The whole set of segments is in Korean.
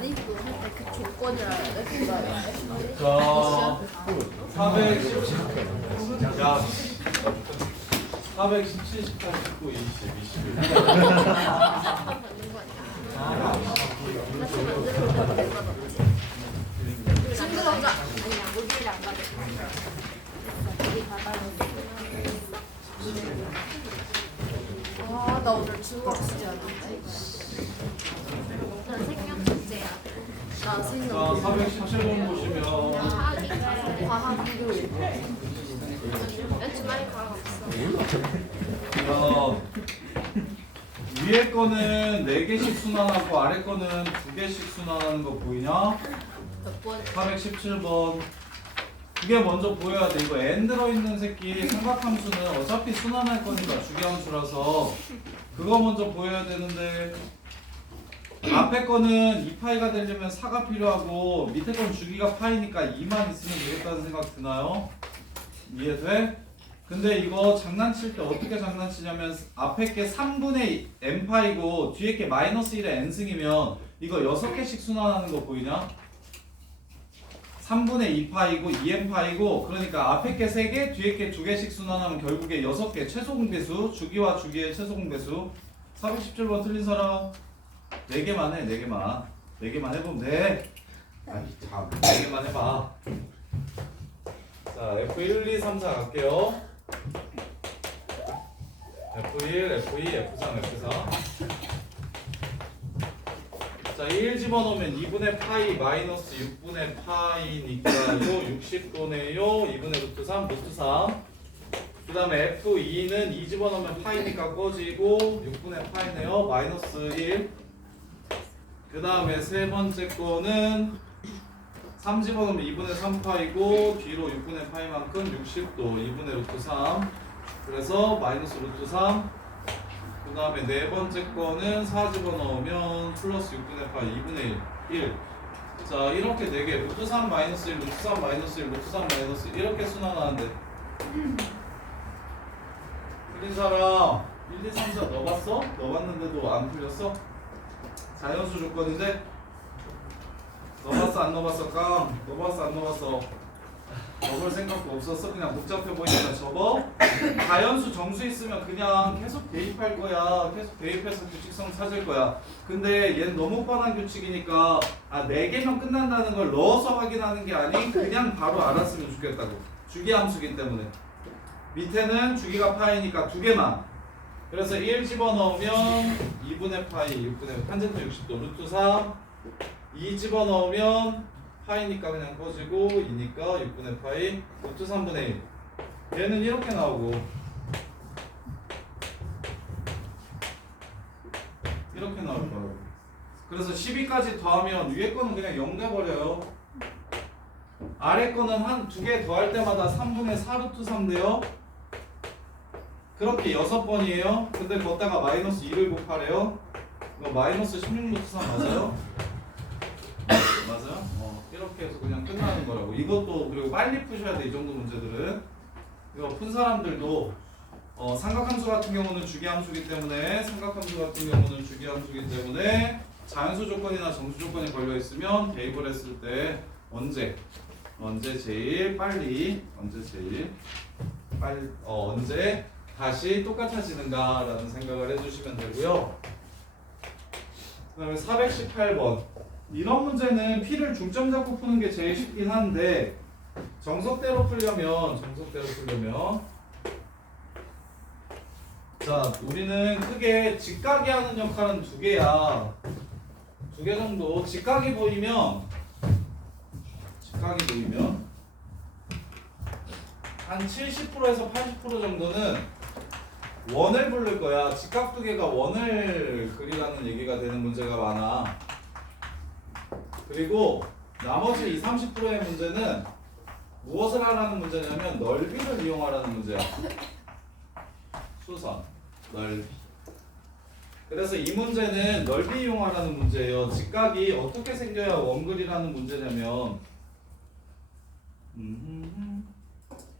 난이도 할 때 그 조건이라 해야 돼? 그거야. 자, 417. 야, 417, 18, 19, 20, 21. 맞는 거 아니야? 다시 만들어 보면 뭐가 낫지? 친구 남자. 아니야, 모기를 안 가져. 여기 받아놓고. 아, 나 오늘 중국 숙제였는데. 난 생명 숙제야. 나 자, 생명. 417번 보시면 과학 비교. 주말에 과학 없어. 위에 거는 4개씩 순환하고 아래 거는 2개씩 순환하는 거 보이냐? 몇 번? 417번. 그게 먼저 보여야 돼. 이거 n 들어있는 새끼 삼각함수는 어차피 순환할 거니까 주기함수라서 그거 먼저 보여야 되는데 앞에 거는 2파이가 되려면 4가 필요하고 밑에 건 주기가 파이니까 2만 있으면 되겠다는 생각 드나요? 이해돼? 근데 이거 장난칠 때 어떻게 장난치냐면 앞에 게 3분의 n파이고 뒤에 게 마이너스 1의 n승이면 이거 6개씩 순환하는 거 보이냐? 3분의 2파이고 2n파이고 그러니까 앞에 게 3개 뒤에 게 2개씩 순환하면 결국에 6개 최소 공배수 주기와 주기의 최소 공배수 417번 틀린 사람 4개만 해 4개만 4개만 해보면 돼. 아니 참 4개만 해봐. 자 F1, 2, 3, 4 갈게요. F1, F2, F3, F4 자, 1 집어넣으면 2분의 파이 마이너스 6분의 파이니까요 60분의요 2분의 루트 3, 루트 3 그 다음에 F2는 2 집어넣으면 파이니까 꺼지고 6분의 파이네요 마이너스 1 그 다음에 세 번째 거는 3 집어넣으면 2분의 3파이고 뒤로 6분의 파이만큼 60도 2분의 루트 3 그래서 마이너스 루트 3 그 다음에 네 번째 거는 4 집어넣으면 플러스 6분의 파이 2분의 1 자 이렇게 4개 루트 3 마이너스 1 루트 3 마이너스 1 루트 3 마이너스 1 이렇게 순환하는데 틀린 사람 1, 2, 3, 4 넣어봤어? 넣어봤는데도 안 풀렸어? 자연수 조건인데 넣어봤어 안 넣어봤어? 깡 넣어봤어 안 넣어봤어? 넣을 생각도 없었어? 그냥 복잡해 보이니까 접어? 자연수 정수 있으면 그냥 계속 대입할 거야. 계속 대입해서 규칙성 찾을 거야. 근데 얘는 너무 뻔한 규칙이니까 4개면 끝난다는 걸 넣어서 확인하는 게 아닌 그냥 바로 알았으면 좋겠다고. 주기함수기 때문에. 밑에는 주기가 파이니까 2개만. 그래서 1 집어넣으면 2분의 파이 6분의 탄젠트 60도 루트 3 2 집어넣으면 파이니까 그냥 꺼지고 2니까 6분의 파이 루트 3분의 1 얘는 이렇게 나오고 이렇게 나올 거예요. 그래서 12까지 더하면 위에 거는 그냥 0 돼버려요. 아래 거는 한 2개 더할 때마다 3분의 4 루트 3 돼요. 그렇게 6번이에요. 근데 걷다가 마이너스 2를 곱하래요. 이거 마이너스 16 루트 3 맞아요? 맞아요? 이렇게 해서 그냥 끝나는 거라고. 이것도 그리고 빨리 푸셔야 돼. 이 정도 문제들은. 이거 푼 사람들도 삼각함수 같은 경우는 주기함수기 때문에 자연수 조건이나 정수 조건이 걸려 있으면 대입을 했을 때 언제 제일 빨리 언제 다시 똑같아지는가라는 생각을 해주시면 되고요. 그다음에 418번 이런 문제는 P를 중점 잡고 푸는 게 제일 쉽긴 한데 정석대로 풀려면 자 우리는 크게 직각이 하는 역할은 2개야. 2개 정도. 직각이 보이면 한 70%에서 80% 정도는 원을 부를 거야. 직각 2개가 원을 그리라는 얘기가 되는 문제가 많아. 그리고 나머지 20, 30%의 문제는 무엇을 하라는 문제냐면 넓이를 이용하라는 문제야. 수선, 넓이. 그래서 이 문제는 넓이 이용하라는 문제예요. 직각이 어떻게 생겨야 원그리라는 문제냐면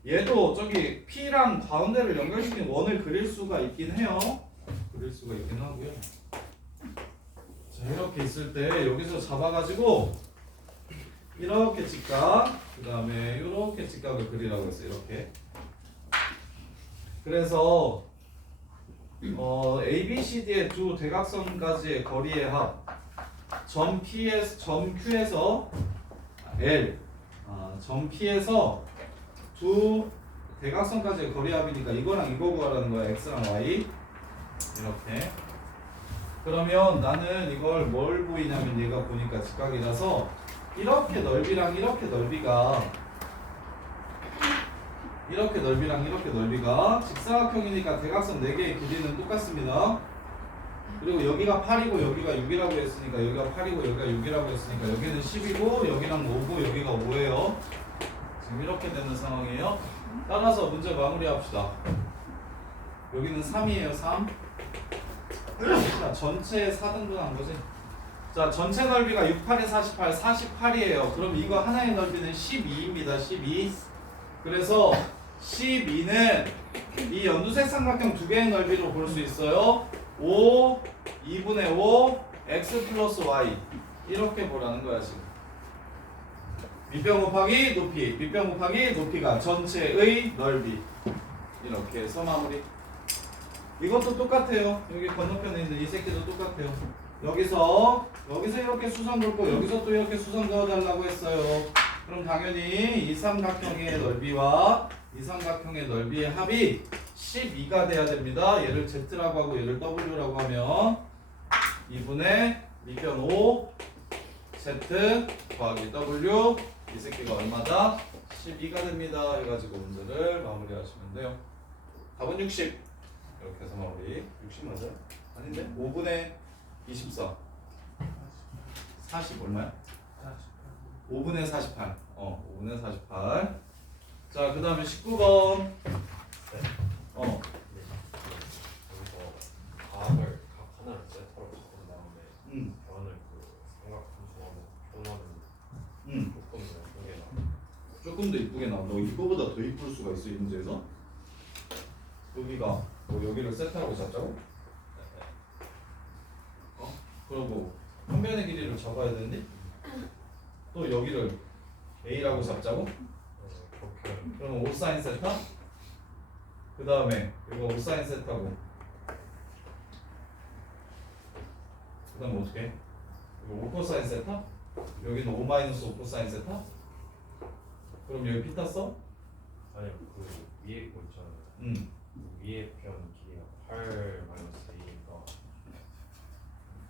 얘도 저기 P랑 가운데를 연결시킨 원을 그릴 수가 있긴 해요. 그릴 수가 있긴 하고요. 자, 이렇게 있을 때 여기서 잡아가지고 이렇게 직각, 그 다음에 이렇게 직각을 그리라고 했어요. 이렇게. 그래서 A, B, C, D의 두 대각선까지의 거리의 합, 점 Q에서 L, 점 P에서 두 대각선까지의 거리 합이니까 이거랑 이거 구하라는 거야. X랑 Y. 이렇게. 그러면 나는 이걸 뭘 보이냐면 얘가 보니까 직각이라서 이렇게 넓이랑 이렇게 넓이가 직사각형이니까 대각선 4개의 길이는 똑같습니다. 그리고 여기가 8이고 여기가 6이라고 했으니까 여기가 8이고 여기가 6이라고 했으니까 여기는 10이고 여기랑 5고 여기가 5예요. 지금 이렇게 되는 상황이에요. 따라서 문제 마무리합시다. 여기는 3이에요. 3. 자, 전체 4등분한 거지. 자, 전체 넓이가 6, 8에 48, 48이에요. 그럼 이거 하나의 넓이는 12입니다. 12. 그래서 12는 이 연두색 삼각형 두 개의 넓이로 볼 수 있어요. 5, 2분의 5, x 플러스 y. 이렇게 보라는 거야, 지금. 밑변 곱하기 높이, 밑변 곱하기 높이가 전체의 넓이. 이렇게 해서 마무리. 이것도 똑같아요. 여기 건너편에 있는 이 새끼도 똑같아요. 여기서 이렇게 수선 긋고 여기서 또 이렇게 수선 그어달라고 했어요. 그럼 당연히 이 삼각형의 넓이와 이 삼각형의 넓이의 합이 12가 돼야 됩니다. 얘를 Z라고 하고 얘를 W라고 하면 2분의 밑변 5 Z 더하기 W 이 새끼가 얼마다? 12가 됩니다. 해가지고 문제를 마무리하시면 돼요. 답은 60. 이렇게 해서 마무리. 60 맞아요? 아닌데? 5분의 24 40 얼마야? 5분의 48 5분의 48 자, 그 다음에 19번 여기서 각을 각 하나를 세터로 잡은 다음에 변을 그 삼각함수하고 표현하는 조금 더 예쁘게 나와. 조금 더 이쁘게 나와. 너 이거보다 더 이쁠 수가 있어, 이 문제에서? 여기가 여기를 세타라고 잡자고? 그러고 한 변의 길이를 잡아야 되는데 또 여기를 A라고 잡자고? 그렇게 그러면 5 사인 세타? 그 다음에 이거 5 사인 세타고 그 다음에 어떻게 해? 이거 5 코사인 세타? 여기는 5 마이너스 5 코사인 세타? 그럼 여기 피타 써? 아니 그 위에 거 있잖아요. 그 위에 편 길이가 8 마이너스 2니까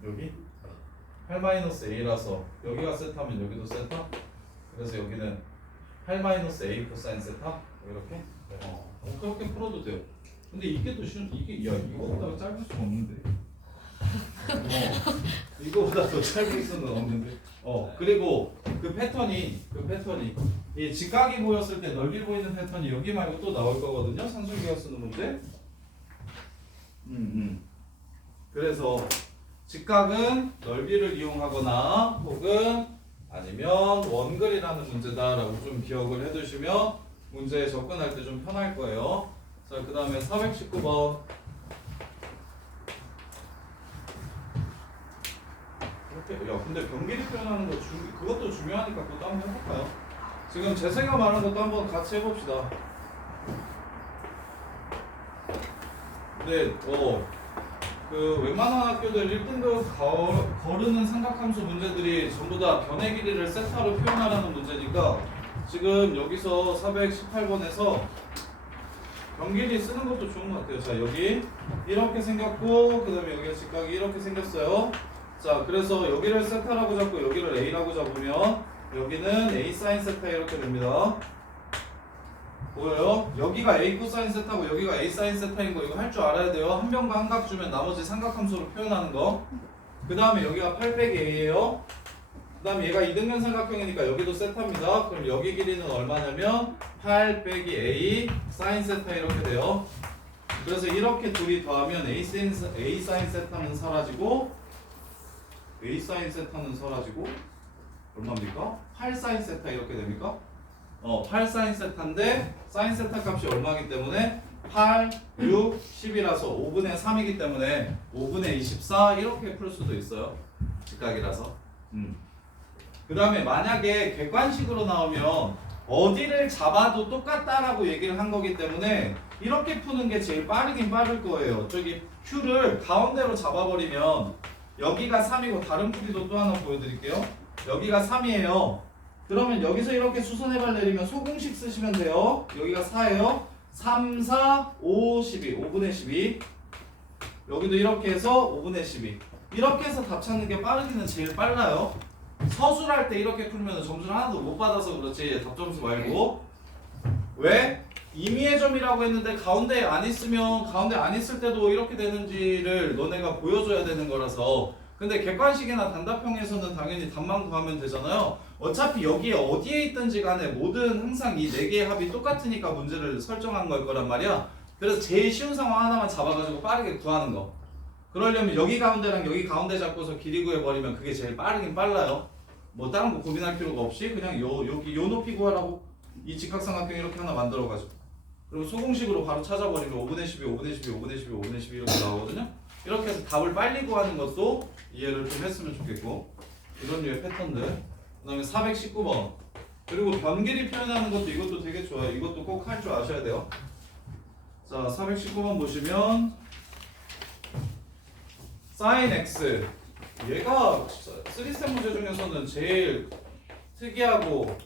여기? 8 마이너스 A라서 여기가 세타면 여기도 세타? 그래서 여기는 8 마이너스 A 코사인 세타? 이렇게? 그렇게 풀어도 돼요. 근데 이게 더 쉬운, 이거보다 짧을 수가 없는데. 이거보다 더 짧을 수는 없는데. 그리고 그 패턴이 이 직각이 보였을 때 넓이 보이는 패턴이 여기 말고 또 나올 거거든요. 산술기가 쓰는 문제. 그래서 직각은 넓이를 이용하거나 혹은 아니면 원글이라는 문제다라고 좀 기억을 해두시면 문제에 접근할 때 좀 편할 거예요. 자, 그 다음에 419번. 이렇게, 야, 근데 변길이 표현하는 거 그것도 중요하니까 그것도 한번 해볼까요? 지금 재세가 말한 것도 한번 같이 해봅시다. 근데 그 웬만한 학교들 1등급 거르는 삼각함수 문제들이 전부 다 변의 길이를 세타로 표현하라는 문제니까 지금 여기서 418번에서 변길이 쓰는 것도 좋은 것 같아요. 자, 여기 이렇게 생겼고 그 다음에 여기가 직각이 이렇게 생겼어요. 자, 그래서 여기를 세타라고 잡고 여기를 A라고 잡으면 여기는 A 사인 세타 이렇게 됩니다. 보여요? 여기가 A 코사인 세타고 여기가 A 사인 세타인 거 이거 할 줄 알아야 돼요. 한 변과 한 각 주면 나머지 삼각함수로 표현하는 거. 그 다음에 여기가 8 빼기 A예요. 그 다음에 얘가 이등변 삼각형이니까 여기도 세타입니다. 그럼 여기 길이는 얼마냐면 8 빼기 A 사인 세타 이렇게 돼요. 그래서 이렇게 둘이 더하면 A 사인 세타는 사라지고 A 사인 세타는 사라지고 얼마입니까? 8 사인 세타 이렇게 됩니까? 8 사인 세타인데 사인 세타 값이 얼마이기 때문에 8, 6, 10이라서 5분의 3이기 때문에 5분의 24 이렇게 풀 수도 있어요. 직각이라서. 그 다음에 만약에 객관식으로 나오면 어디를 잡아도 똑같다라고 얘기를 한 거기 때문에 이렇게 푸는 게 제일 빠르긴 빠를 거예요. 저기 Q를 가운데로 잡아버리면 여기가 3이고 다른 풀이도 또 하나 보여드릴게요. 여기가 3이에요. 그러면 여기서 이렇게 수선해발 내리면 소공식 쓰시면 돼요. 여기가 4예요. 3, 4, 5, 12. 5분의 12. 여기도 이렇게 해서 5분의 12. 이렇게 해서 답 찾는 게 빠르기는 제일 빨라요. 서술할 때 이렇게 풀면 점수를 하나도 못 받아서 그렇지 답 점수 말고. 왜? 임의의 점이라고 했는데 가운데 안 있으면 가운데 안 있을 때도 이렇게 되는지를 너네가 보여줘야 되는 거라서. 근데 객관식이나 단답형에서는 당연히 답만 구하면 되잖아요. 어차피 여기에 어디에 있든지 간에 모든 항상 이 4개의 합이 똑같으니까 문제를 설정한 걸 거란 말이야. 그래서 제일 쉬운 상황 하나만 잡아가지고 빠르게 구하는 거. 그러려면 여기 가운데랑 여기 가운데 잡고서 길이 구해버리면 그게 제일 빠르긴 빨라요. 뭐 다른 거 고민할 필요가 없이 그냥 여기 요 높이 구하라고 이 직각삼각형 이렇게 하나 만들어가지고 그리고 소공식으로 바로 찾아버리면 5분의 12, 5분의 12, 5분의 12, 5분의 12 이렇게 나오거든요. 이렇게 해서 답을 빨리 구하는 것도 이해를 좀 했으면 좋겠고 이런 류의 패턴들. 그 다음에 419번 그리고 변길이 표현하는 것도 이것도 되게 좋아요. 이것도 꼭 할 줄 아셔야 돼요. 자 419번 보시면 sin x 얘가 3스텝 문제 중에서는 제일 특이하고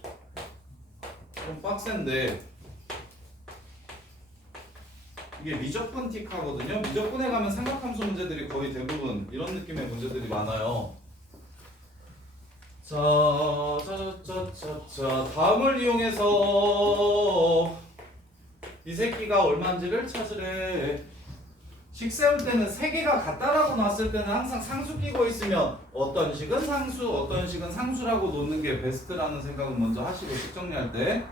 좀 빡센데 이게 미적분틱하거든요. 미적분에 가면 삼각함수 문제들이 거의 대부분 이런 느낌의 문제들이 많아요. 자, 다음을 이용해서 이 새끼가 얼마인지를 찾으래. 식 세울 때는 3개가 같다라고 놨을 때는 항상 상수 끼고 있으면 어떤 식은 상수, 어떤 식은 상수라고 놓는 게 베스트라는 생각은 먼저 하시고 식 정리할 때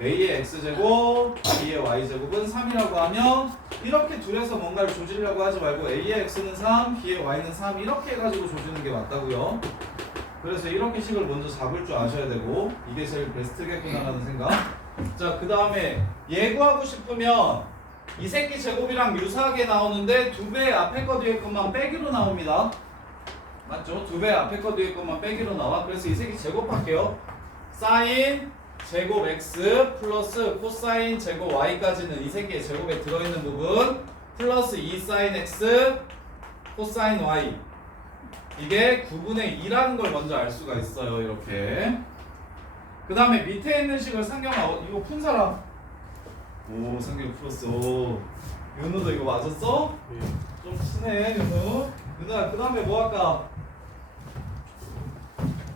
A의 X제곱, B의 Y제곱은 3이라고 하면 이렇게 둘에서 뭔가를 조지려고 하지 말고 A의 X는 3, B의 Y는 3 이렇게 해가지고 조지는 게 맞다고요. 그래서 이렇게 식을 먼저 잡을 줄 아셔야 되고 이게 제일 베스트겠구나라는 생각. 자, 그 다음에 예고하고 싶으면 이 새끼 제곱이랑 유사하게 나오는데 2배 앞에 거 뒤에 것만 빼기로 나옵니다. 맞죠? 2배 앞에 거 뒤에 것만 빼기로 나와. 그래서 이 새끼 제곱할게요. 사인 제곱 x 플러스 코사인 제곱 y까지는 이 새끼의 제곱에 들어있는 부분 플러스 2 사인 x 코사인 y 이게 9분의 2라는 걸 먼저 알 수가 있어요. 이렇게. 그 다음에 밑에 있는 식을 상경아 이거 푼 사람? 오 상경 풀었어. 윤우도 이거 맞았어? 네. 좀 친해 윤우. 윤우야 그 다음에 뭐 할까?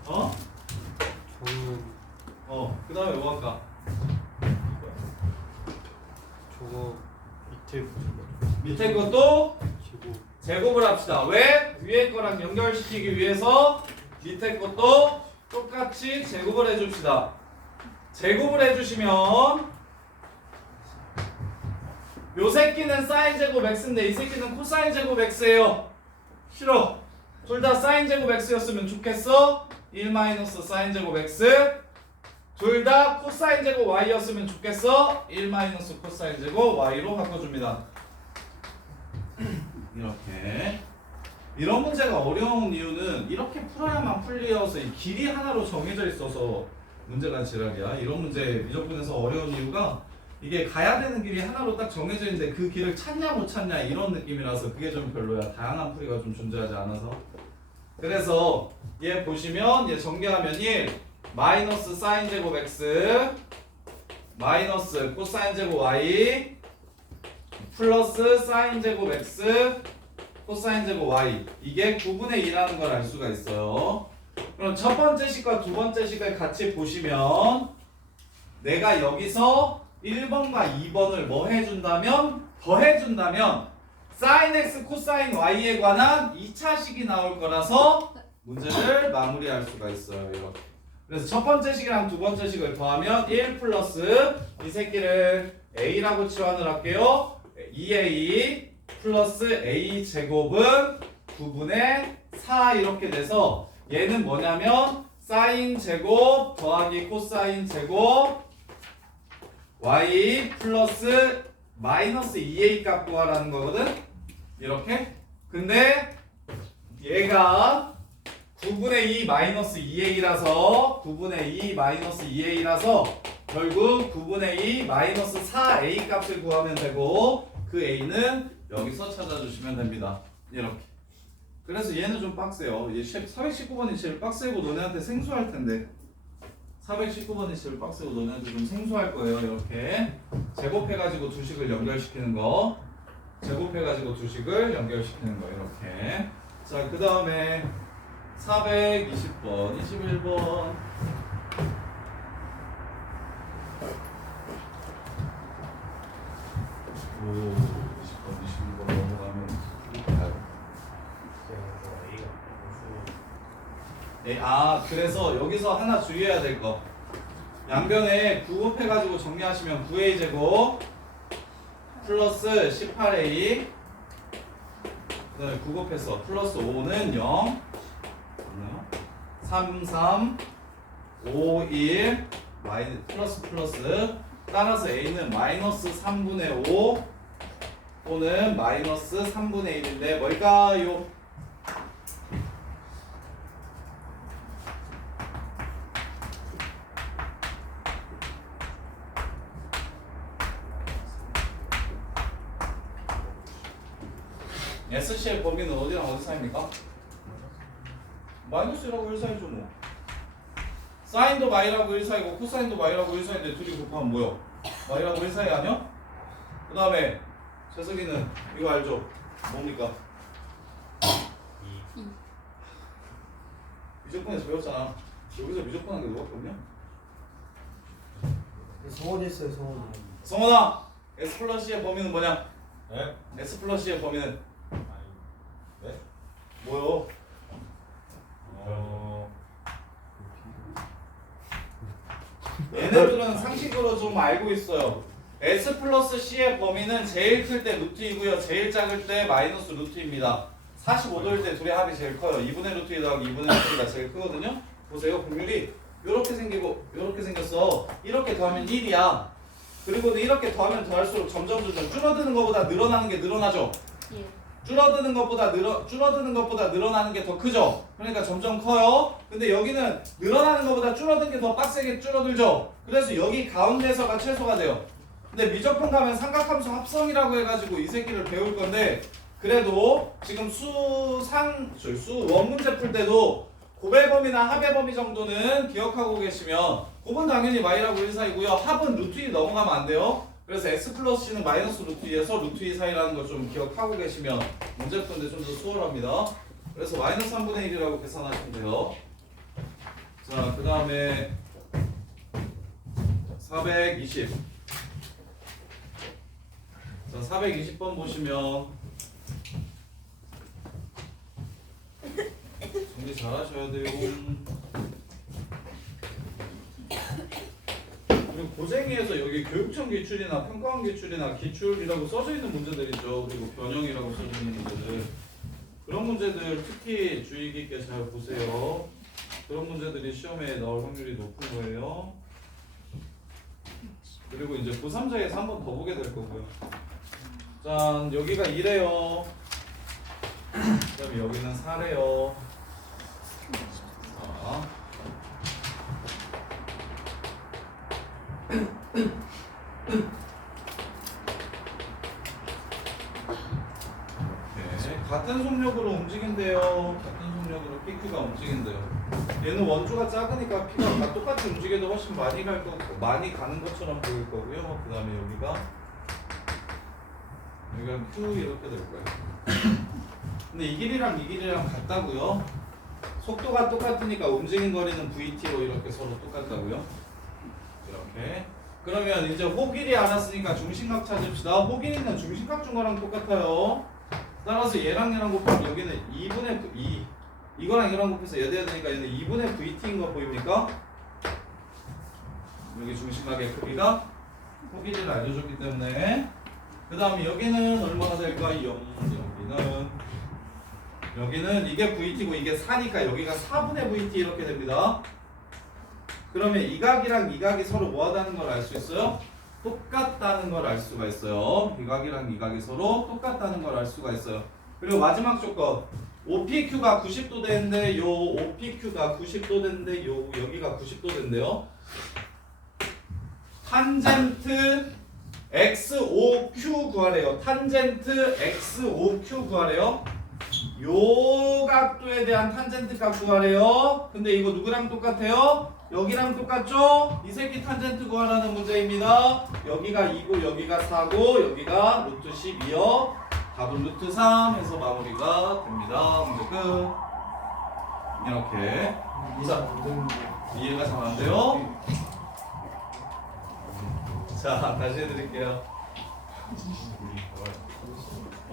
어? 저는 그 다음에 뭐 할까? 저거 밑에 밑에 것도 제곱 제곱을 합시다. 왜? 위에 거랑 연결시키기 위해서 밑에 것도 똑같이 제곱을 해줍시다. 제곱을 해주시면 요 새끼는 사인 제곱 x인데 이 새끼는 코사인 제곱 x예요. 싫어. 둘 다 사인 제곱 x였으면 좋겠어. 1 마이너스 사인 제곱 x. 둘 다 코사인 제곱 y였으면 좋겠어. 1 마이너스 코사인 제곱 y로 바꿔줍니다. 이렇게. 이런 문제가 어려운 이유는 이렇게 풀어야만 풀리어서 이 길이 하나로 정해져 있어서 문제가 지랄이야. 이런 문제 미적분에서 어려운 이유가 이게 가야 되는 길이 하나로 딱 정해져 있는데 그 길을 찾냐 못 찾냐 이런 느낌이라서 그게 좀 별로야. 다양한 풀이가 좀 존재하지 않아서. 그래서 얘 보시면 얘 전개하면 1 마이너스 사인 제곱 x 마이너스 코사인 제곱 y 플러스 사인 제곱 x 코사인 제곱 y 이게 9분의 2라는 걸 알 수가 있어요. 그럼 첫 번째 식과 두 번째 식을 같이 보시면 내가 여기서 1번과 2번을 뭐 해준다면 더해준다면 사인 x 코사인 y에 관한 2차 식이 나올 거라서 문제를 마무리할 수가 있어요. 이렇게. 그래서 첫 번째 식이랑 두 번째 식을 더하면 1 플러스 이 새끼를 a라고 치환을 할게요. 2a 플러스 a 제곱은 9분의 4 이렇게 돼서 얘는 뭐냐면 사인 제곱 더하기 코사인 제곱 y 플러스 마이너스 2a 값 구하라는 거거든. 이렇게. 근데 얘가 9분의 2 마이너스 2a라서 9분의 2 마이너스 2a라서 결국 9분의 2 마이너스 4a 값을 구하면 되고 그 a는 여기서 찾아주시면 됩니다. 이렇게. 그래서 얘는 좀 빡세요. 얘 419번이 제일 빡세고 너네한테 생소할 텐데 419번이 제일 빡세고 너네한테 좀 생소할 거예요. 이렇게 제곱해가지고 두 식을 연결시키는 거, 제곱해가지고 두 식을 연결시키는 거 이렇게. 자, 그 다음에 420번, 21번. 오, 20번, 21번 넘어가면 이렇게 가요. 그래서 여기서 하나 주의해야 될 거. 양변에 9 곱해가지고 정리하시면 9a 제곱 플러스 18a 그 다음에 9 곱해서 플러스 5는 0 3, 3, 5, 1 플러스 따라서 a는 마이너스 3분의 5 또는 마이너스 3분의 1인데 뭘까요? SC의 범위는 어디랑 어디 사이입니까? 마이너스라고 1 사이죠 뭐. 사인도 마이라고 1 사이고 코사인도 마이라고 1 사이인데 둘이 곱하면 뭐요? 마이라고 1 사이 아니야? 그 다음에 재석이는 이거 알죠? 뭡니까? 미적분에서 배웠잖아. 여기서 미적분한 게 누가 없냐? 성원이 있어요, 성원이. 성원아! S 플러스 C의 범위는 뭐냐? 네? S 플러스 C의 범위는 네? 뭐요? 얘네들은 상식으로 좀 알고 있어요. S 플러스 C의 범위는 제일 클 때 루트이고요. 제일 작을 때 마이너스 루트입니다. 45도일 때 둘의 합이 제일 커요. 2분의 루트 2 더하기 2분의 루트 2가 제일 크거든요. 보세요. 공률이 이렇게 생기고 이렇게 생겼어. 이렇게 더하면 1이야. 그리고 이렇게 더하면 더할수록 점점 줄어드는 것보다 늘어나는 게 늘어나죠. 예. 줄어드는 것보다 늘어나는 게 더 크죠. 그러니까 점점 커요. 근데 여기는 늘어나는 것보다 줄어든 게 더 빡세게 줄어들죠. 그래서 여기 가운데서가 최소가 돼요. 근데 미적분 가면 삼각함수 합성이라고 해가지고 이 새끼를 배울 건데 그래도 지금 수 원문제 풀 때도 곱의 범위나 합의 범위 정도는 기억하고 계시면 곱은 당연히 마이라고 1 사이고요. 합은 루트 2 넘어가면 안 돼요. 그래서 x 플러스 c는 마이너스 루트 2에서 루트 2 사이라는 걸 좀 기억하고 계시면 문제 푸는데 좀 더 수월합니다. 그래서 마이너스 3분의 1이라고 계산하시면 돼요. 자, 그 다음에 420. 자, 420번 보시면 정리 잘 하셔야 돼요. 그리고 고생위에서 여기 교육청 기출이나 평가원 기출이나 기출이라고 써져 있는 문제들 있죠. 그리고 변형이라고 써져 있는 문제들. 그런 문제들 특히 주의 깊게 잘 보세요. 그런 문제들이 시험에 나올 확률이 높은 거예요. 그리고 이제 고3자에서 한 번 더 보게 될 거고요. 자, 여기가 2래요. 그 다음에 여기는 4래요. 자. 같은 속력으로 움직인대요. 같은 속력으로 PQ가 움직인대요. 얘는 원주가 작으니까 P가 다 똑같이 움직여도 훨씬 많이 갈 거고 많이 가는 것처럼 보일 거고요. 그 다음에 여기가 Q 이렇게 될 거예요. 근데 이 길이랑 이 길이랑 같다고요. 속도가 똑같으니까 움직인 거리는 VT로 이렇게 서로 똑같다고요. 이렇게. 그러면 이제 호길이 알았으니까 중심각 찾읍시다. 호길이는 중심각 준 거랑 똑같아요. 따라서 얘랑 얘랑 곱하면 여기는 2분의 2 이거랑 이거랑 곱해서 얘 돼야 되니까 얘는 2분의 VT인 거 보입니까? 여기 중심각의 크기가 호길이를 알려줬기 때문에 그 다음에 여기는 얼마나 될까요? 여기는 이게 VT고 이게 4니까 여기가 4분의 VT 이렇게 됩니다. 그러면 이 각이랑 이 각이 서로 뭐하다는 걸 알 수 있어요? 똑같다는 걸 알 수가 있어요. 이 각이랑 이 각이 서로 똑같다는 걸 알 수가 있어요. 그리고 마지막 조건 OPQ가 90도 되는데 요 OPQ가 90도 되는데 요 여기가 90도 된대요. 탄젠트 XOQ 구하래요. 탄젠트 XOQ 구하래요. 요 각도에 대한 탄젠트 값 구하래요. 근데 이거 누구랑 똑같아요? 여기랑 똑같죠? 이 새끼 탄젠트 구하라는 문제입니다. 여기가 2고 여기가 4고 여기가 루트 12요. 답은 루트 3 해서 마무리가 됩니다. 문제 끝. 이렇게. 이해가 잘 안 돼요? 자, 다시 해드릴게요.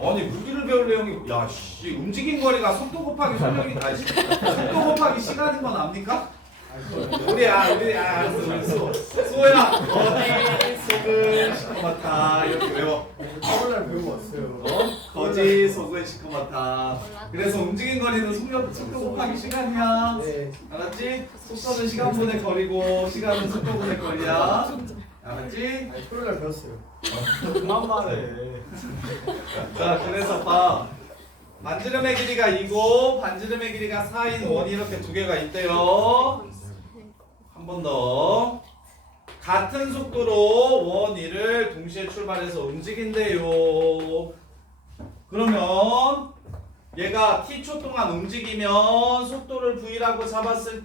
아니, 무기를 배울 내용이, 야, 씨, 움직임 거리가 속도 곱하기 속력이, 아니, 속도 곱하기 시간인 건 압니까? 우리야, 알았어, 우리 소야, 어디 속은 시커멓다. 이렇게 외워. 타고날 배우고 왔어요. 거지 속은 시커멓다. 그래서 움직임 거리는 속도 곱하기 시간이야. 네. 알았지? 속도는 시간분의 거리고, 시간은 속도분의 거리야. 알았지? 아니 토요일날 배웠어요. 그만 말해. 자, 그래서 봐. 반지름의 길이가 2고 반지름의 길이가 4인 원이 이렇게 두 개가 있대요. 한 번 더. 같은 속도로 원, 2를 동시에 출발해서 움직인대요. 그러면 얘가 t초 동안 움직이면 속도를 v라고 잡았을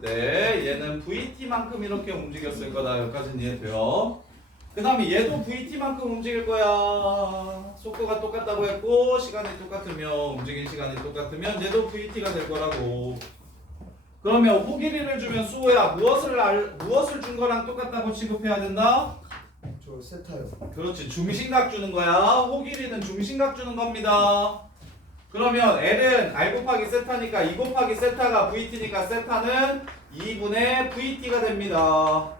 때 얘는 vt만큼 이렇게 움직였을 거다. 여기까지는 이해돼요. 그 다음에 얘도 vt만큼 움직일 거야. 속도가 똑같다고 했고 시간이 똑같으면 움직인 시간이 똑같으면 얘도 vt가 될 거라고. 그러면 호길이를 주면 수호야 무엇을 준 거랑 똑같다고 취급해야 된다? 저 세타요. 그렇지, 중심각 주는 거야. 호길이는 중심각 주는 겁니다. 그러면 L은 R 곱하기 세타니까 2 곱하기 세타가 VT니까 세타는 2분의 VT가 됩니다.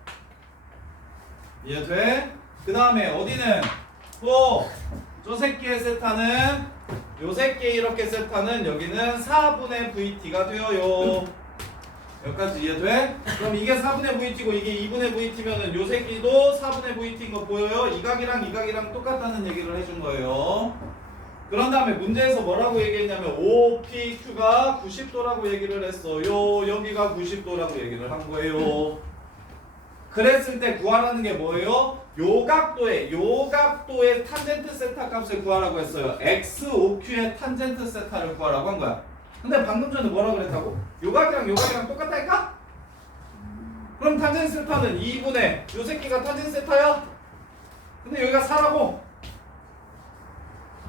이해돼? 그 다음에 어디는 또 저 새끼의 세타는 요 새끼 이렇게 세타는 여기는 4분의 VT가 되어요. 여기까지 이해돼? 그럼 이게 4분의 VT고 이게 2분의 VT면은 요 새끼도 4분의 VT인 거 보여요? 이 각이랑 똑같다는 얘기를 해준 거예요. 그런 다음에 문제에서 뭐라고 얘기했냐면 OPQ가 90도라고 얘기를 했어요. 여기가 90도라고 얘기를 한 거예요. 그랬을 때 구하라는 게 뭐예요? 요 각도의 탄젠트 세타 값을 구하라고 했어요. XOQ의 탄젠트 세타를 구하라고 한 거야. 근데 방금 전에 뭐라 그랬다고? 요 각이랑 똑같다니까? 그럼 탄젠트 세타는 2분의 요 새끼가 탄젠트 세타야? 근데 여기가 4라고?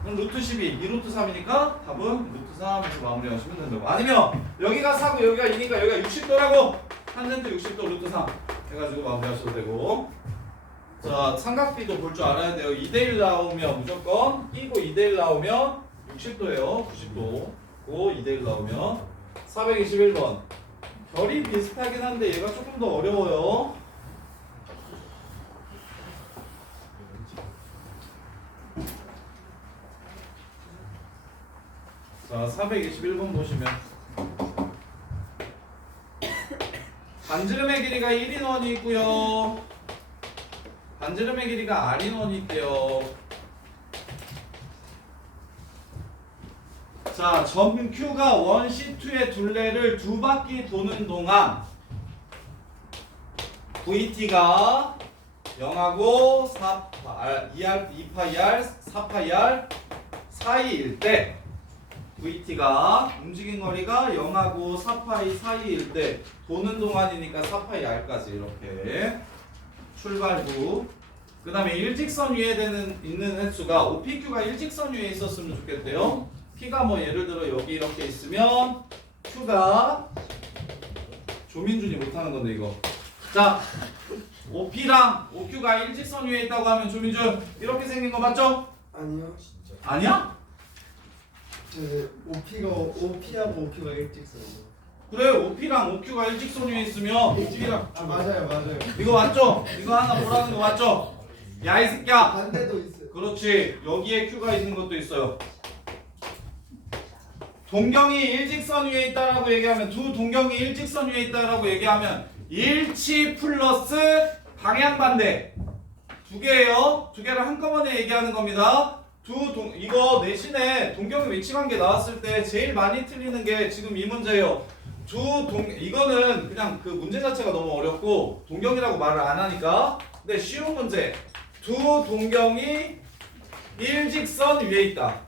그럼 루트 12, 2루트 3이니까 답은 루트 3에서 마무리하시면 된다고. 아니면 여기가 4고 여기가 2니까 여기가 60도라고. 탄젠트 60도 루트 3 해가지고 마무리하셔도 되고. 자, 삼각비도 볼 줄 알아야 돼요. 2대1 나오면 무조건 끼고 2대1 나오면 60도예요. 90도. 고 2대1 나오면 421번. 결이 비슷하긴 한데 얘가 조금 더 어려워요. 자, 421번 보시면 반지름의 길이가 1인원이 있고요. 반지름의 길이가 R인원이 있대요. 자, 점 Q가 원 C2의 둘레를 두 바퀴 도는 동안 VT가 0하고 2파이R, 4파이R 사이일 때 VT가 움직인 거리가 0하고 4파이 사이일 때 도는 동안이니까 4파이 R까지 이렇게 출발 후. 그 다음에 일직선 위에 있는 횟수가 OPQ가 일직선 위에 있었으면 좋겠대요. P가 뭐 예를 들어 여기 이렇게 있으면 Q가 조민준이 못하는 건데 이거. 자, OP랑 OQ가 일직선 위에 있다고 하면 조민준 이렇게 생긴 거 맞죠? 아니요. 아니야? OP하고 OQ가 일직선이요. 그래, OP랑 OQ가 일직선 위에 있으면 OP랑 맞아요. 이거 맞죠? 이거 하나 보라는 거 맞죠? 야, 이 새끼야. 반대도 있어요. 그렇지. 여기에 Q가 있는 것도 있어요. 동경이 일직선 위에 있다라고 얘기하면 두 동경이 일직선 위에 있다라고 얘기하면 일치 플러스 방향 반대 두 개예요. 두 개를 한꺼번에 얘기하는 겁니다. 이거 내신에 동경의 위치관계 나왔을 때 제일 많이 틀리는 게 지금 이 문제예요. 이거는 그냥 그 문제 자체가 너무 어렵고 동경이라고 말을 안 하니까. 근데 쉬운 문제. 두 동경이 일직선 위에 있다.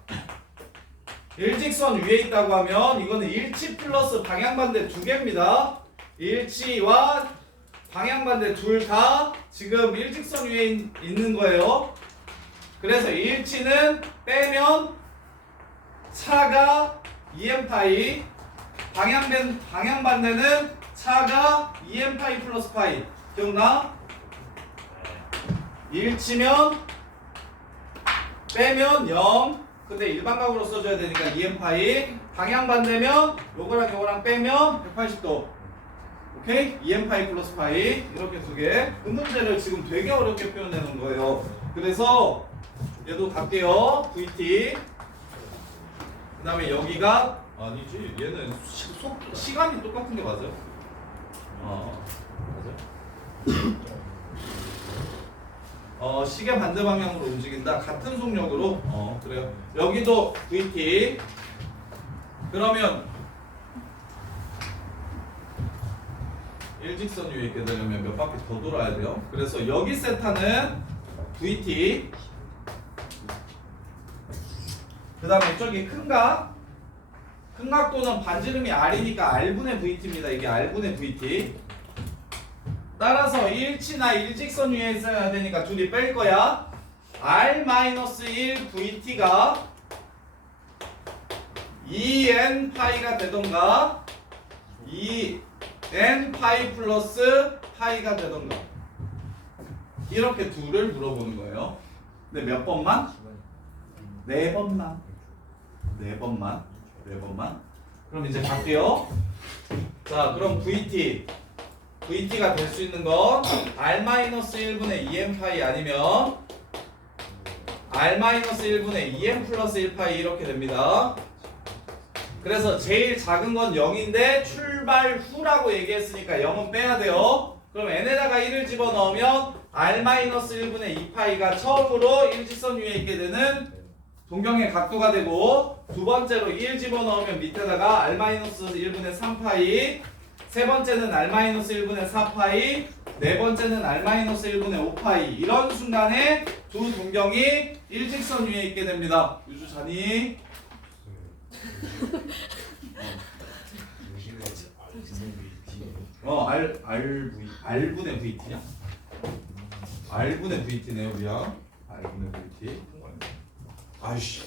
일직선 위에 있다고 하면 이거는 일치 플러스 방향반대 두 개입니다. 일치와 방향반대 둘 다 지금 일직선 위에 있는 거예요. 그래서 일치는 빼면 차가 EM파이, 방향반대는 차가 EM파이 플러스 파이. 기억나? 일치면 빼면 0. 근데 일반각으로 써줘야 되니까 EM파이. 방향반대면 요거랑 요거랑 빼면 180도. 오케이? EM파이 플러스 파이. 이렇게 두 개. 그 문제를 지금 되게 어렵게 표현해 놓은 거예요. 그래서 얘도 갈게요. VT. 그 다음에 여기가 아니지. 얘는 시간이 똑같은 게 맞아요? 맞아요? 시계 반대 방향으로 움직인다. 같은 속력으로. 그래요. 여기도 VT. 그러면 일직선 위에 있게 되려면 몇 바퀴 더 돌아야 돼요. 그래서 여기 세타는 VT. 그 다음에 저기 큰 각도는 반지름이 R이니까 R분의 VT입니다. 이게 R분의 VT. 따라서 일치나 일직선 위에 있어야 되니까 둘이 뺄 거야. R-1 VT가 2n 파이가 되던가 2n 파이 플러스 파이가 되던가. 이렇게 둘을 물어보는 거예요. 근데 몇 번만? 네 번만. 그럼 이제 갈게요. 자, 그럼 VT가 될 수 있는 건 R-1분의 2n 파이 아니면 R-1분의 2n 플러스 1파이 이렇게 됩니다. 그래서 제일 작은 건 0인데 출발 후라고 얘기했으니까 0은 빼야 돼요. 그럼 n에다가 1을 집어넣으면 R-1분의 2파이가 처음으로 일직선 위에 있게 되는 동경의 각도가 되고, 두 번째로 1 집어넣으면 밑에다가 R-1분의 3파이, 세 번째는 R-1분의 4파이, 네 번째는 R-1분의 5파이. 이런 순간에 두 동경이 일직선 위에 있게 됩니다. 유주 자니? R분의 VT야? R분의 VT네요, 미안. R분의 VT. 아이씨.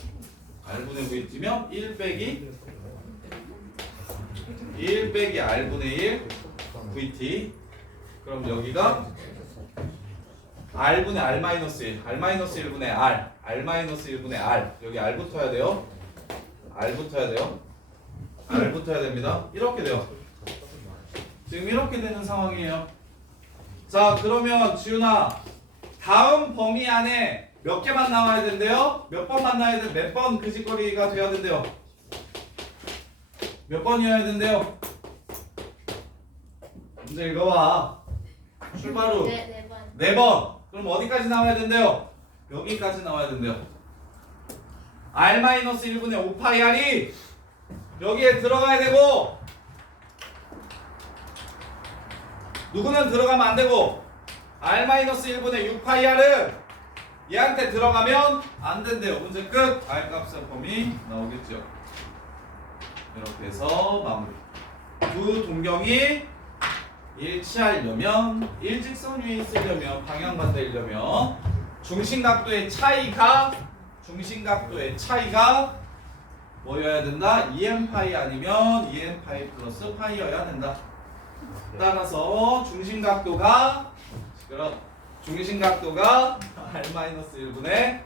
R분의 VT면 1 빼기 R분의 1 VT. 그럼 여기가 R분의 R-1, R-1분의 R, R-1분의 R. 여기 R 붙어야 돼요. R 붙어야 됩니다. 이렇게 돼요. 지금 이렇게 되는 상황이에요. 자, 그러면 지훈아, 다음 범위 안에 몇 개만 나와야 된대요? 몇 번 만나야 돼? 몇 번 그 짓거리가 돼야 된대요? 몇 번이어야 된대요? 문제 읽어봐. 출발 후 네 번. 그럼 어디까지 나와야 된대요? 여기까지 나와야 된대요. R-1분의 5파이 R이 여기에 들어가야 되고, 누구는 들어가면 안 되고, R-1분의 6파이 R은 얘한테 들어가면 안 된대요. 문제 끝. R 값의 범위 나오겠죠. 이렇게 해서 마무리. 두 동경이 일치하려면, 일직선 위에 있으려면, 방향반대이려면 중심각도의 차이가 뭐여야 된다? 2n파이 아니면 2n파이 플러스 파이여야 된다. 따라서 중심각도가 R-1분의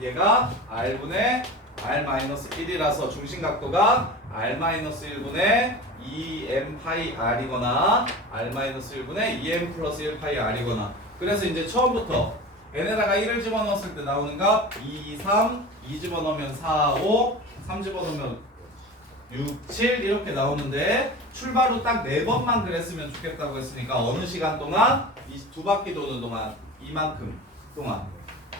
얘가 R분의 R-1이라서 중심각도가 R-1분의 2n파이 R이거나 R-1분의 2n 플러스 1파이 R이거나. 그래서 이제 처음부터 n에다가 1을 집어넣었을 때 나오는 값 2, 3, 2 집어넣으면 4, 5, 3 집어넣으면 6, 7 이렇게 나오는데 출발 후 딱 4번만 그랬으면 좋겠다고 했으니까 어느 시간 동안? 이 2바퀴 도는 동안 이만큼 동안.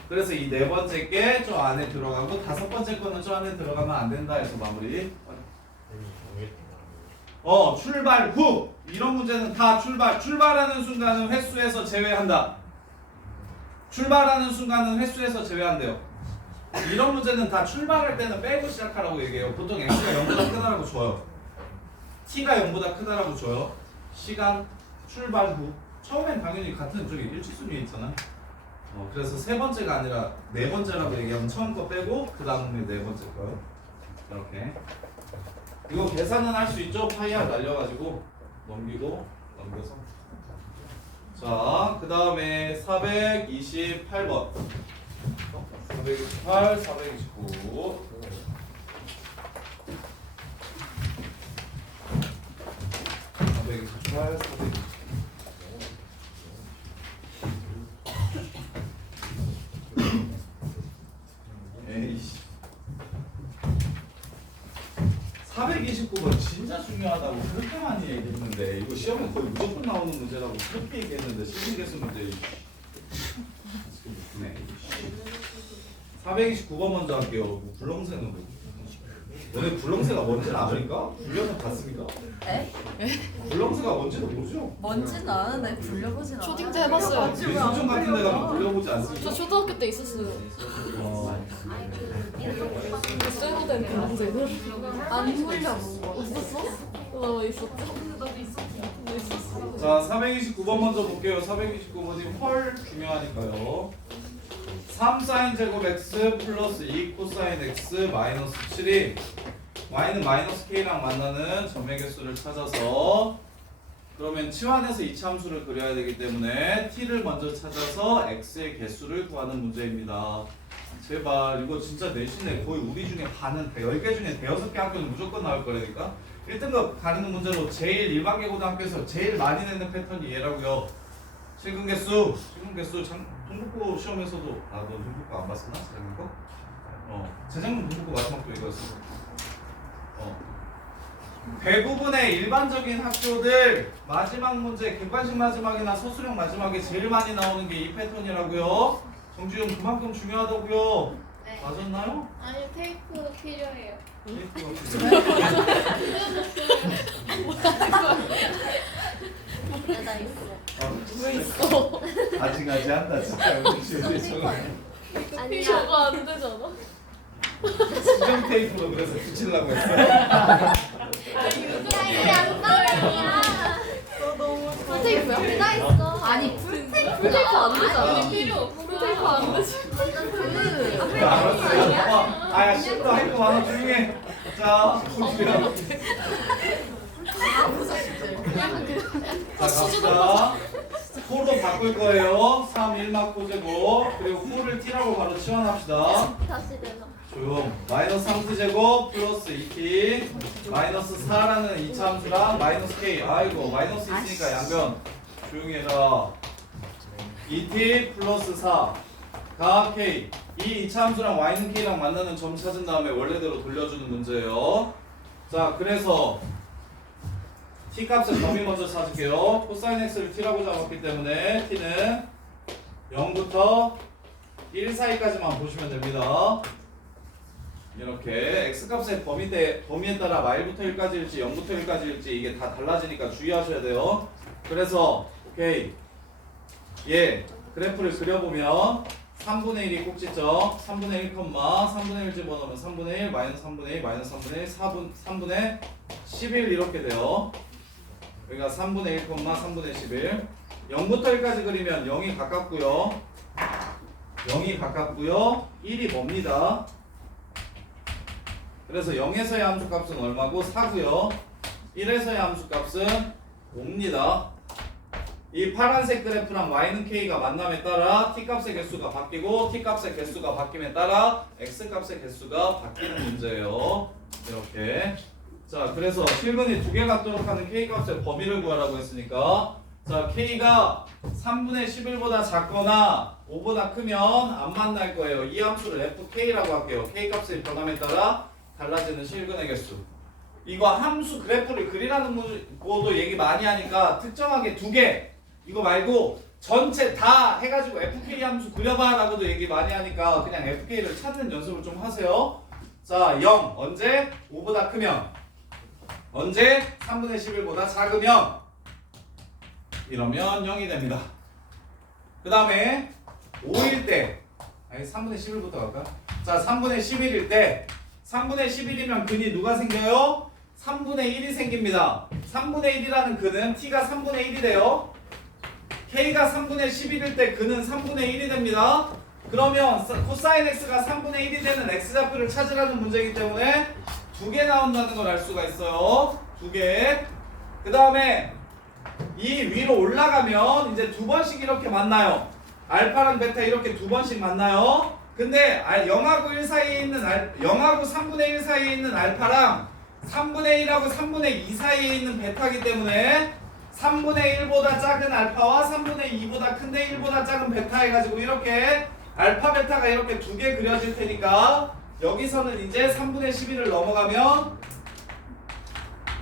그래서 이 4번째 게 저 안에 들어가고 5번째 거는 저 안에 들어가면 안 된다 해서 마무리. 출발 후 이런 문제는 다 출발하는 순간은 횟수에서 제외한다. 출발하는 순간은 횟수에서 제외한대요. 이런 문제는 다 출발할 때는 빼고 시작하라고 얘기해요. 보통 x가 0보다 크다라고 줘요. t가 0보다 크다라고 줘요. 시간 출발 후 처음엔 당연히 같은 저기 일직선 위에 있잖아. 그래서 세 번째가 아니라 네 번째라고 얘기하면 처음 거 빼고 그 다음에 네 번째 거요. 이렇게 이거 계산은 할 수 있죠? 파이R 날려가지고 넘기고 넘겨서 자 그 다음에 428번 428, 429 428, 429 에이씨 429번 진짜 중요하다고 그렇게 많이 얘기했는데 이거 시험에 거의 무조건 나오는 문제라고 그렇게 얘기했는데 실기계수 문제 네. 429번 먼저 할게요. 뭐 굴렁쇠는 뭐 너네 굴렁쇠가 뭔지는 아십니까? 굴려서 봤습니까? 에? 굴렁쇠가 뭔지도 모르죠? 뭔지는 아는데 굴려보진 않아. 초딩 때 해봤어요. 유수종 같은 데 가면 굴려보지 않습니까? 저 초등학교 때 있었어요. 쇠고된 그런데는 안 굴려본 거. 있었어? 있었죠. 자 429번 먼저 볼게요. 429번이 헐 중요하니까요. 3사인 제곱 x 플러스 2 코사인 x 마이너스 7이 y는 마이너스 k랑 만나는 점의 개수를 찾아서 그러면 치환해서 이차함수를 그려야 되기 때문에 t를 먼저 찾아서 x의 개수를 구하는 문제입니다. 제발 이거 진짜 내신에 거의 우리 중에 반은 10개 중에 5개 학교는 무조건 나올 거라니까. 1등급 가르는 문제로 제일 일반계 고등학교에서 제일 많이 내는 패턴이 얘라고요. 실근 개수 동국고 시험에서도 너 동국고 안 봤었나? 재작년 거? 재작년 동국고 마지막도 이거였어. 대부분의 일반적인 학교들 마지막 문제 객관식 마지막이나 서술형 마지막에 제일 많이 나오는 게 이 패턴이라고요. 정지훈 그만큼 중요하다고요. 네. 맞았나요? 아니 테이프 필요해요. 내가 있어. 왜 있어? 아직 한다 진짜. 피셔가 안 되잖아. 수정 테이프로 그래서 붙이려고 했어. 이게 양방이야. 풀테이프야? 나 있어. 아니 풀테이프. 풀테이프 안 되잖아. 필요 없어. 풀테이프 안 되지. 알았어요. 아야 씹도 할거 많아 조용히 해. 자 보시면. 자 갑시다. 호로 바꿀 거예요. 3, 1막 호제곱 그리고 호를 t라고 바로 치환합시다. 다시 되나? 조용. 마이너스 3t제곱 플러스 2t 마이너스 4라는 2차 함수랑 마이너스 k. 아이고 마이너스 있으니까 양변 조용히 해라. 2t 플러스 4가 k. 이 2차 함수랑 y는 k랑 만나는 점 찾은 다음에 원래대로 돌려주는 문제예요. 자 그래서 t 값의 범위 먼저 찾을게요. 코사인 x를 t라고 잡았기 때문에 t는 0부터 1 사이까지만 보시면 됩니다. 이렇게 x값의 범위에 따라 마일부터 1까지일지 0부터 1까지일지 이게 다 달라지니까 주의하셔야 돼요. 그래서 오케이 그래프를 그려보면 3분의 1이 꼭지점 3분의 1, 3분의 1 집어넣으면 3분의 1, 마이너스 3분의 1, 마이너스 3분의 1, 3분의 11 이렇게 돼요. 여기가 3분의 1, 3분의 11 0부터 1까지 그리면 0이 가깝고요 1이 멉니다. 그래서 0에서의 함수값은 얼마고 4고요 1에서의 함수값은 5입니다. 이 파란색 그래프랑 y는 k가 만남에 따라 t값의 개수가 바뀌고 t값의 개수가 바뀜에 따라 x값의 개수가 바뀌는 문제예요. 이렇게 자 그래서 실근이 2개 갖도록 하는 k값의 범위를 구하라고 했으니까 자 k가 3분의 11보다 작거나 5보다 크면 안 만날 거예요. 이 함수를 fk라고 할게요. k값의 변함에 따라 달라지는 실근의 개수. 이거 함수 그래프를 그리라는 거도 얘기 많이 하니까 특정하게 2개 이거 말고 전체 다 해가지고 FK 함수 그려봐 라고도 얘기 많이 하니까 그냥 FK를 찾는 연습을 좀 하세요. 자, 0 언제? 5보다 크면 언제? 3분의 11보다 작으면 이러면 0이 됩니다. 그 다음에 5일 때 아니 3분의 11부터 갈까? 자, 3분의 11일 때 3분의 11이면 근이 누가 생겨요? 3분의 1이 생깁니다. 3분의 1이라는 근은 t가 3분의 1이 돼요. k가 3분의 11일 때 근은 3분의 1이 됩니다. 그러면 코사인 x가 3분의 1이 되는 x좌표를 찾으라는 문제이기 때문에 2개 나온다는 걸 알 수가 있어요. 2개. 그 다음에 이 위로 올라가면 이제 2번씩 이렇게 만나요. 알파랑 베타 이렇게 2번씩 만나요. 근데 0하고 1 사이에 있는 0하고 3분의 1 사이에 있는 알파랑 3분의 1하고 3분의 2 사이에 있는 베타이기 때문에 3분의 1보다 작은 알파와 3분의 2보다 큰데 1보다 작은 베타 해가지고 이렇게 알파 베타가 이렇게 2개 그려질 테니까 여기서는 이제 3분의 11을 넘어가면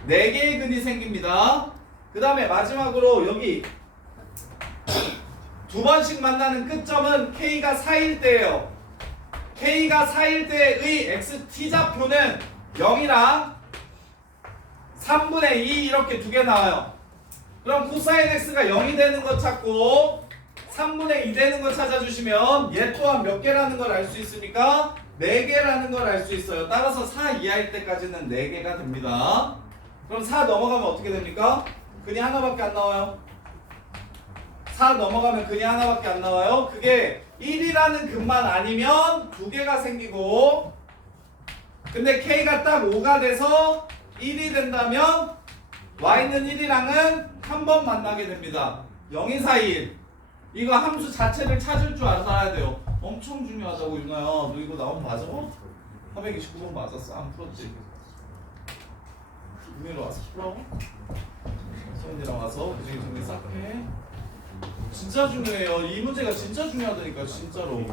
4개의 근이 생깁니다. 그 다음에 마지막으로 여기 2번씩 만나는 끝점은 K가 4일 때예요. K가 4일 때의 XT좌표는 0이랑 3분의 2 이렇게 2개 나와요. 그럼 코사인 X가 0이 되는 거 찾고 3분의 2 되는 거 찾아주시면 얘 또한 몇 개라는 걸 알 수 있으니까 4개라는 걸 알 수 있어요. 따라서 4 이하일 때까지는 4개가 됩니다. 그럼 4 넘어가면 어떻게 됩니까? 근이 하나밖에 안 나와요. 4 넘어가면 근이 하나밖에 안 나와요. 그게 1이라는 근만 아니면 2개가 생기고 근데 K가 딱 5가 돼서 1이 된다면 Y는 1이랑은 한 번 만나게 됩니다. 0이 4일 이거 함수 자체를 찾을 줄 알아야 돼요. 엄청 중요하다고 윤아야. 너 이거 나오면 맞아? 429번 맞았어. 안 풀었지? 유미로 와서 풀어. 소연이랑 와서 그중에 정리 싹 해. 진짜 중요해요. 이 문제가 진짜 중요하다니까 진짜로.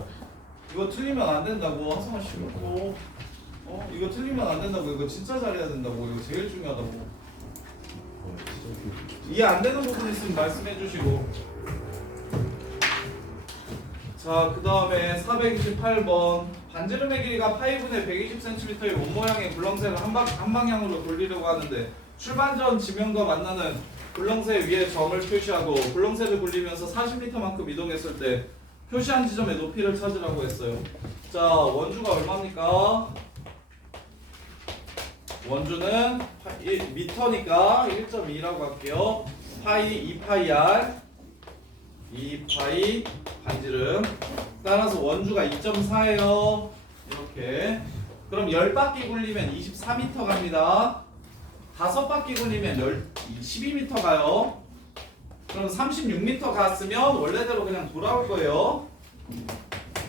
이거 틀리면 안 된다고. 하성아 싫고. 이거 틀리면 안 된다고. 이거 진짜 잘해야 된다고. 이거 제일 중요하다고. 이해 안 되는 부분 있으면 말씀해 주시고. 자, 그 다음에 428번 반지름의 길이가 파이분의 120cm의 원 모양의 굴렁쇠를 한 방향으로 돌리려고 하는데 출발 전 지면과 만나는 굴렁쇠 위에 점을 표시하고 굴렁쇠를 굴리면서 40m만큼 이동했을 때 표시한 지점의 높이를 찾으라고 했어요. 자, 원주가 얼마입니까? 원주는 미터니까 1.2라고 할게요. 파이 2파이 r 2파이 반지름. 따라서 원주가 2.4예요. 이렇게. 그럼 10바퀴 굴리면 24m 갑니다. 5바퀴 굴리면 12m 가요. 그럼 36m 갔으면 원래대로 그냥 돌아올 거예요.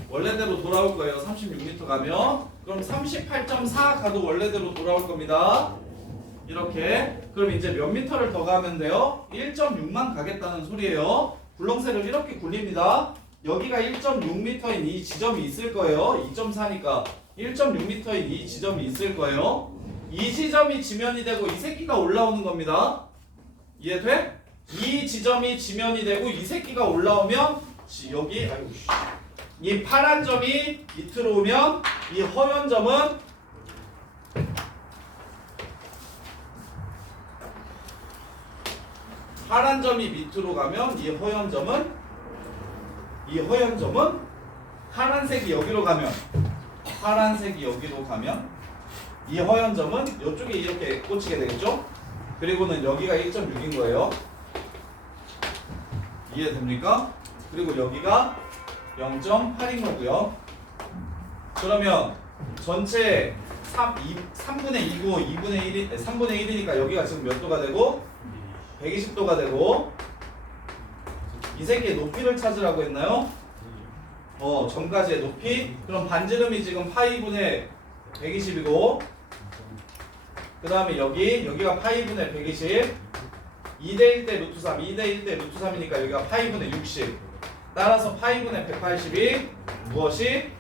원래대로 돌아올 거예요. 36m 가면. 그럼 38.4 가도 원래대로 돌아올 겁니다. 이렇게. 그럼 이제 몇 미터를 더 가면 돼요? 1.6만 가겠다는 소리예요. 굴렁쇠를 이렇게 굴립니다. 여기가 1.6m인 이 지점이 있을 거예요. 2.4니까 1.6m인 이 지점이 있을 거예요. 이 지점이 지면이 되고 이 새끼가 올라오는 겁니다. 이해돼? 이 지점이 지면이 되고 이 새끼가 올라오면 여기 아이고 이 파란 점이 밑으로 오면 이 허연 점은 파란 점이 밑으로 가면 이 허연 점은 파란색이 여기로 가면 이 허연 점은 이쪽에 이렇게 꽂히게 되겠죠? 그리고는 여기가 1.6인 거예요. 이해됩니까? 그리고 여기가 0.8인 거고요. 그러면 전체 3분의 2고 3분의 1이니까 여기가 지금 몇 도가 되고 120도가 되고 이 새끼의 높이를 찾으라고 했나요? 점까지의 높이. 그럼 반지름이 지금 파이분의 120이고 그 다음에 여기가 파이분의 120 2대1 대 루트 3 2대1 대 루트 3이니까 여기가 파이분의 60 따라서 파이분의 180이 무엇이?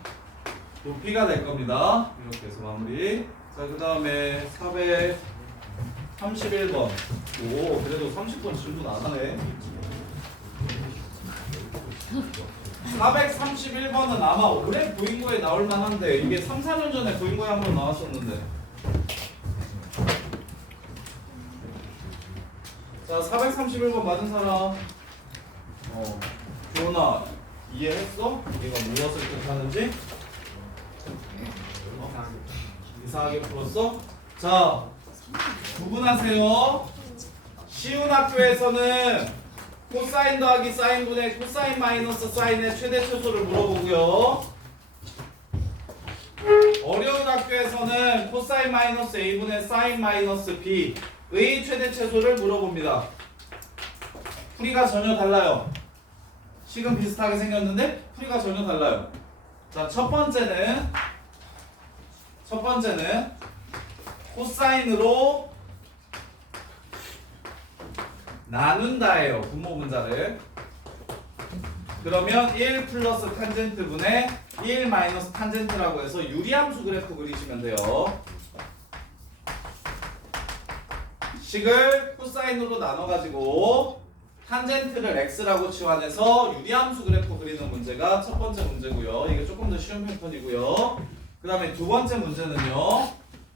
높이가 될 겁니다. 이렇게 해서 마무리. 자, 그 다음에 31번. 오, 그래도 30번 질문 안 하네. 431번은 아마 올해 보인고에 나올 만한데 이게 3, 4년 전에 보인고에 한 번 나왔었는데. 자, 431번 맞은 사람. 조은아, 이해했어? 이가 무엇을 뜻하는지? 이상하게 풀었어? 자, 구분하세요. 쉬운 학교에서는 코사인 더하기 사인분의 코사인 마이너스 사인의 최대 최소를 물어보고요. 어려운 학교에서는 코사인 마이너스 a분의 사인 마이너스 b의 최대 최소를 물어봅니다. 풀이가 전혀 달라요. 식은 비슷하게 생겼는데 풀이가 전혀 달라요. 자, 첫 번째는 코사인으로 나눈다예요. 분모분자를. 그러면 1 플러스 탄젠트 분의 1 마이너스 탄젠트라고 해서 유리함수 그래프 그리시면 돼요. 식을 코사인으로 나눠가지고 탄젠트를 x라고 치환해서 유리함수 그래프 그리는 문제가 첫 번째 문제고요. 이게 조금 더 쉬운 패턴이고요. 그 다음에 두 번째 문제는요.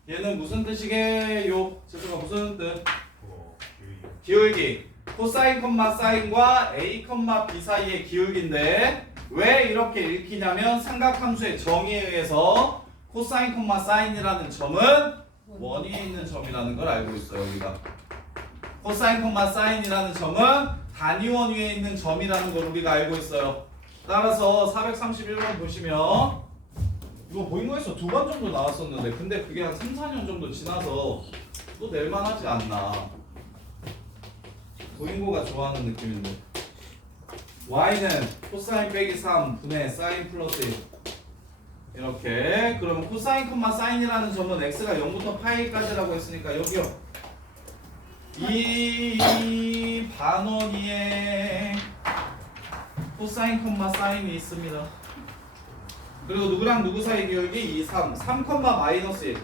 얘는 무슨 뜻이게요? 제수가 무슨 뜻? 기울기. 코사인 콤마 사인과 a 콤마 b 사이의 기울기인데 왜 이렇게 읽히냐면 삼각함수의 정의에 의해서 코사인 콤마 사인이라는 점은 원위에 있는 점이라는 걸 알고 있어요. 우리가 코사인 콤마 사인이라는 점은 단위원 위에 있는 점이라는 걸 우리가 알고 있어요. 따라서 431번 보시면 이거 보인거에서 2번 정도 나왔었는데 근데 그게 한 3, 4년 정도 지나서 또 낼만하지 않나. 보인고가 좋아하는 느낌인데 y는 코사인 빼기 3 분의 사인 플러스 1 이렇게. 그러면 코사인 콤마 사인이라는 점은 x가 0부터 파이까지라고 했으니까 여기요. 이 반원위에 코사인 콤마 사인이 있습니다. 그리고 누구랑 누구 사이 기울기? 2, 3 마이너스 1.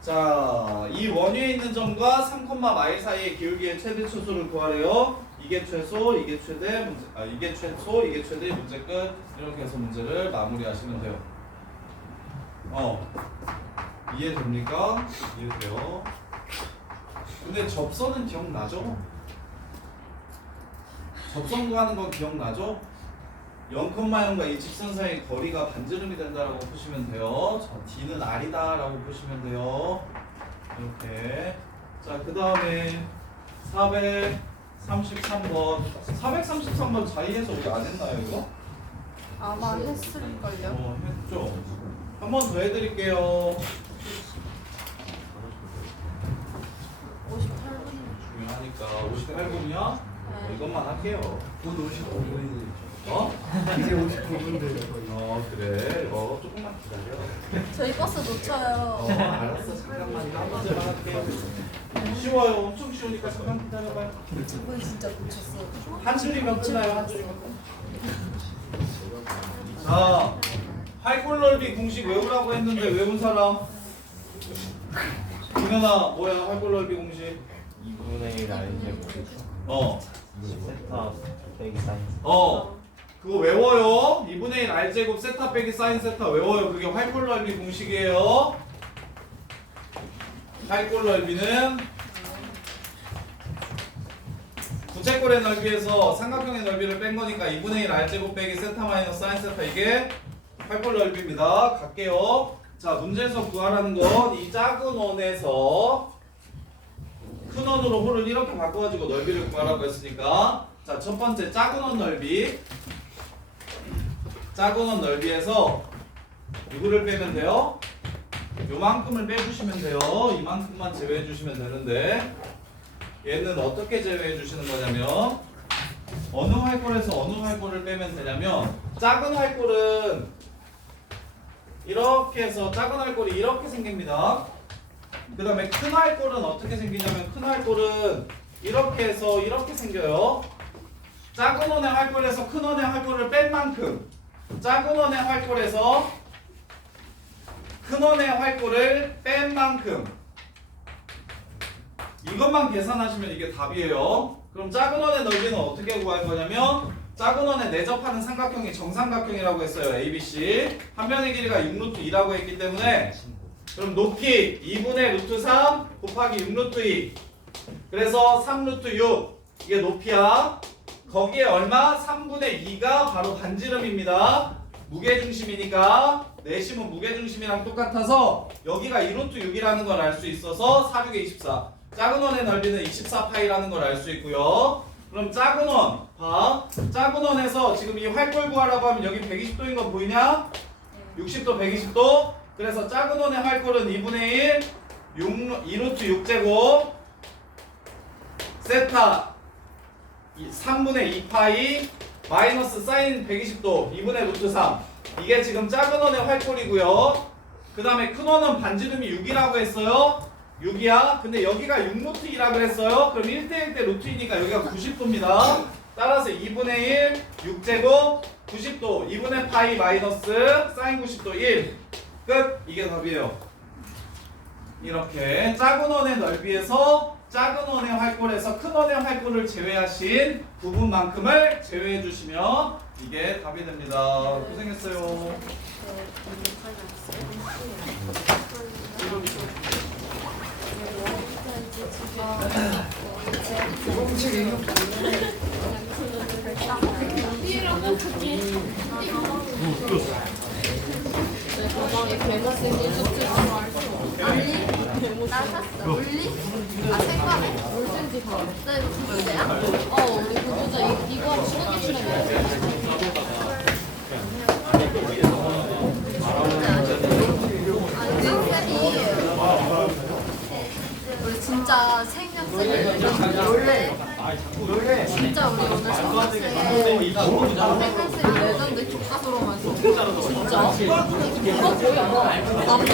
자, 이 원위에 있는 점과 3, 마이 사이의 기울기의 최대 최소를 구하래요. 이게 최소, 이게 최대, 이게 최소, 이게 최대, 문제 끝. 이렇게 해서 문제를 마무리하시면 돼요. 이해됩니까? 이해돼요. 근데 접선은 기억나죠? 접선 구하는 건 기억나죠? 0,0과 이 직선 사이의 거리가 반지름이 된다라고 보시면 돼요. 자, D는 R이다 라고 보시면 돼요. 이렇게. 자, 그 다음에 433번. 433번 자리에서 우리 안 했나요, 이거? 아마 했을걸요. 했죠. 한 번 더 해드릴게요. 58분이요. 중요하니까. 58분이야? 이것만 할게요. 곧 59분이 이제 이제 59분인데 그래. 조금만 기다려. 저희 버스 놓쳐요. 알았어. 잠깐만. 한 번만 할게요. 쉬워요. 엄청 쉬우니까 잠깐 기다려봐요. 저분 진짜 놓쳤어. 한 줄이면 끝나요. 한 줄이면 끝. 자, 활골 넓이 공식 외우라고 했는데 외운 사람? 김연아, 뭐야 활골 넓이 공식? 2분의 1 알제곱 세타 빼기 사인 그거 외워요. 2분의 1 R제곱 세타 빼기 사인 세타 외워요. 그게 활골 넓이 공식이에요. 활골 넓이는 부채꼴의 넓이에서 삼각형의 넓이를 뺀 거니까 2분의 1 R제곱 빼기 세타 마이너스 사인 세타 이게 활골 넓이입니다. 갈게요. 자, 문제에서 구하라는 건 이 작은 원에서 큰 원으로 홀을 이렇게 바꿔가지고 넓이를 구하라고 했으니까 자, 첫 번째 작은 원 넓이. 작은 원 넓이에서 누구를 빼면 돼요? 요만큼을 빼주시면 돼요. 이만큼만 제외해 주시면 되는데 얘는 어떻게 제외해 주시는 거냐면 어느 활골에서 어느 활골을 빼면 되냐면 작은 활골은 이렇게 해서 작은 활골이 이렇게 생깁니다. 그 다음에 큰 활골은 어떻게 생기냐면 큰 활골은 이렇게 해서 이렇게 생겨요. 작은 원의 활골에서 큰 원의 활골을 뺀 만큼 작은 원의 활골에서 큰 원의 활골을 뺀 만큼 이 이것만 계산하시면 이게 답이에요. 그럼 작은 원의 넓이는 어떻게 구할 거냐면 작은 원에 내접하는 삼각형이 정삼각형이라고 했어요. ABC. 한 변의 길이가 6루트 2라고 했기 때문에 그럼 높이 2분의 루트 3 곱하기 6루트 2. 그래서 3루트 6. 이게 높이야. 거기에 얼마? 3분의 2가 바로 반지름입니다. 무게중심이니까 내심은 무게중심이랑 똑같아서 여기가 2루트 6이라는 걸 알 수 있어서 4, 6에 24. 작은 원의 넓이는 24파이라는 걸 알 수 있고요. 그럼 작은 원, 봐. 작은 원에서 지금 이 활골 구하라고 하면 여기 120도인 거 보이냐? 60도, 120도. 그래서 작은 원의 활골은 2분의 1, 2루트 6제곱, 세타 3분의 2파이, 마이너스 사인 120도, 2분의 루트 3. 이게 지금 작은 원의 활골이고요. 그 다음에 큰 원은 반지름이 6이라고 했어요. 6이야. 근데 여기가 6루트 2라고 했어요. 그럼 1대1 대 루트 2니까 여기가 90도입니다. 따라서 2분의 1, 6제곱, 90도, 2분의 파이 마이너스 사인 90도 1. 끝. 이게 답이에요. 이렇게 작은 원의 넓이에서 작은 원의 활골에서 큰 원의 활골을 제외하신 부분만큼을 제외해 주시면 이게 답이 됩니다. 고생했어요. 나 샀어. 물리? 아 색깔에? 물든지 더. 나 이거 두 번째야? 우리 구조자 이거 수업 시간에 우리 진짜 생명쌤이 원래 진짜 우리 오늘 생명쌤 생명쌤 레전드 교과서로만 진짜 이거 뭐야 남자